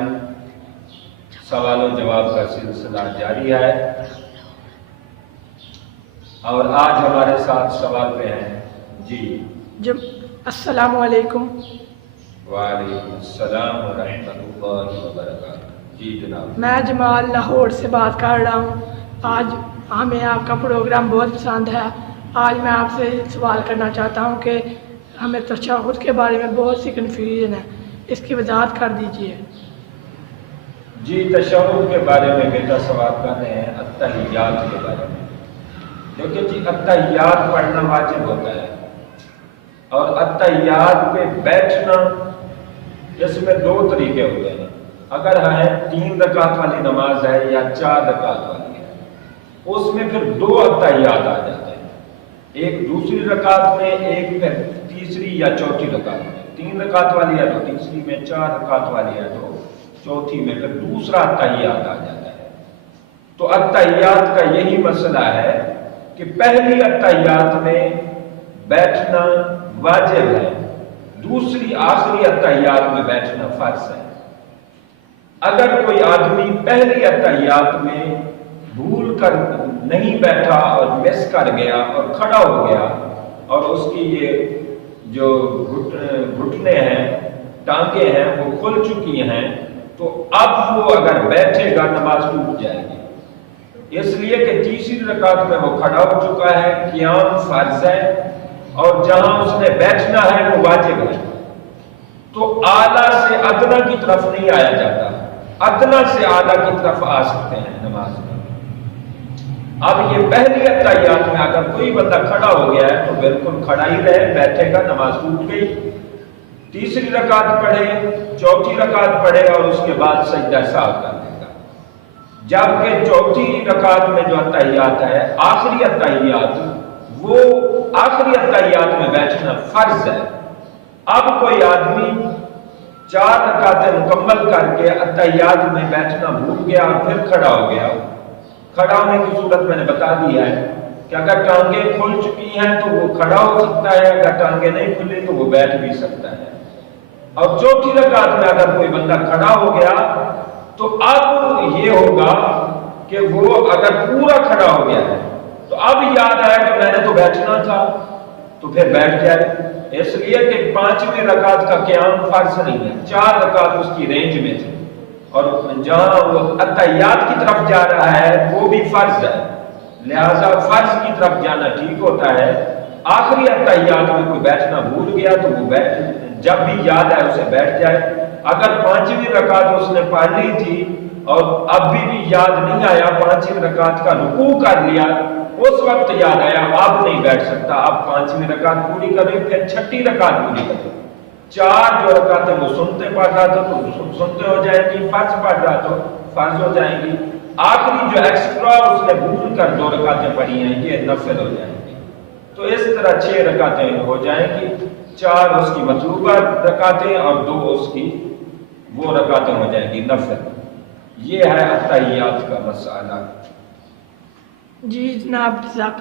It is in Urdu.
درمیان سوال و جواب کا سلسلہ جاری ہے اور آج ہمارے ساتھ سوال پہ ہیں جی السلام علیکم۔ وعلیکم السلام ورحمۃ اللہ وبرکاتہ۔ جی جناب، میں جمال لاہور سے بات کر رہا ہوں۔ آج ہمیں آپ کا پروگرام بہت پسند ہے۔ آج میں آپ سے سوال کرنا چاہتا ہوں کہ ہمیں تشہد کے بارے میں بہت سی کنفیوژن ہے، اس کی وضاحت کر دیجیے۔ جی تشہد کے بارے میں بیٹا سوال کر رہے ہیں، التحیات کے بارے میں۔ دیکھیں جی، التحیات پڑھنا واجب ہوتا ہے اور التحیات پہ بیٹھنا اس میں دو طریقے ہوتے ہیں۔ اگر ہے 3 رکعت والی نماز ہے یا 4 رکعت والی ہے، اس میں پھر 2 التحیات آ جاتے ہیں، ایک دوسری رکعت میں، ایک پھر تیسری یا چوتھی رکعت میں۔ 3 رکعت والی ہے تو تیسری میں، 4 رکعت والی ہے تو چوتھی میں، پھر دوسرا التحیات آ جاتا ہے۔ تو التحیات کا یہی مسئلہ ہے کہ پہلی التحیات میں بیٹھنا واجب ہے، دوسری آخری التحیات میں بیٹھنا فرض ہے۔ اگر کوئی آدمی پہلی التحیات میں بھول کر نہیں بیٹھا اور مس کر گیا اور کھڑا ہو گیا اور اس کی یہ جو گھٹنے ہیں، ٹانگیں ہیں، وہ کھل چکی ہیں، تو اب وہ اگر بیٹھے گا نماز ٹوٹ جائے گی، اس لیے کہ تیسری رکعت میں وہ کھڑا ہو چکا ہے، قیام فرض ہے اور جہاں اس نے بیٹھنا ہے وہ واجب ہے۔ تو اعلیٰ سے ادنیٰ کی طرف نہیں آیا جاتا، ادنیٰ سے اعلیٰ کی طرف آ سکتے ہیں نماز میں۔ اب یہ پہلی التحیات میں اگر کوئی بندہ کھڑا ہو گیا ہے تو بالکل کھڑا ہی رہے، بیٹھے گا، نماز ٹوٹ گئی۔ تیسری رکعت پڑھے، چوتھی رکعت پڑھے اور اس کے بعد سجدہ سہو کر دے گا۔ جبکہ چوتھی رکعت میں جو التحیات ہے، آخری التحیات، وہ آخری التحیات میں بیٹھنا فرض ہے۔ اب کوئی آدمی 4 رکعتیں مکمل کر کے التحیات میں بیٹھنا بھول گیا اور پھر کھڑا ہو گیا۔ کھڑا ہونے کی صورت میں نے بتا دی ہے کہ اگر ٹانگیں کھل چکی ہیں تو وہ کھڑا ہو سکتا ہے، اگر ٹانگیں نہیں کھلی تو وہ بیٹھ بھی سکتا ہے۔ اور چوتھی رکعت میں اگر کوئی بندہ کھڑا ہو گیا تو اب یہ ہوگا کہ وہ اگر پورا کھڑا ہو گیا ہے تو اب یاد آیا کہ میں نے تو بیٹھنا تھا، تو پھر بیٹھ جائے، اس لیے کہ 5ویں رکعت کا قیام فرض نہیں ہے، 4 رکعت اس کی رینج میں تھی اور جہاں وہ التحیات کی طرف جا رہا ہے وہ بھی فرض ہے، لہذا فرض کی طرف جانا ٹھیک ہوتا ہے۔ آخری التحیات میں کوئی بیٹھنا بھول گیا تو وہ جب بھی یاد ہے اسے بیٹھ جائے۔ اگر 5ویں رکعت اس نے پڑھ لی تھی اور اب بھی یاد نہیں آیا، 5ویں رکعت کا رکوع کر لیا، اس وقت یاد آیا، اب نہیں بیٹھ سکتا، اب 5ویں رکعت پوری کریں، پھر 6ٹھی رکعت پوری کریں۔ 4 جو رکعتیں وہ سنتے پڑھ رہا تھا تو سنتے ہو جائیں گی، فرض پڑھ رہا تو فرض ہو جائیں گی۔ آخری جو ایکسٹرا اس نے بھول کر 2 رکعتیں پڑھی ہیں، یہ نفل ہو جائیں گی۔ تو اس طرح 6 رکعتیں ہو جائیں گی، 4 اس کی مطلوبہ رکعتیں اور 2 اس کی وہ رکعتیں ہو جائیں گی نفل۔ یہ ہے التحیات کا مسئلہ۔ جی جناب،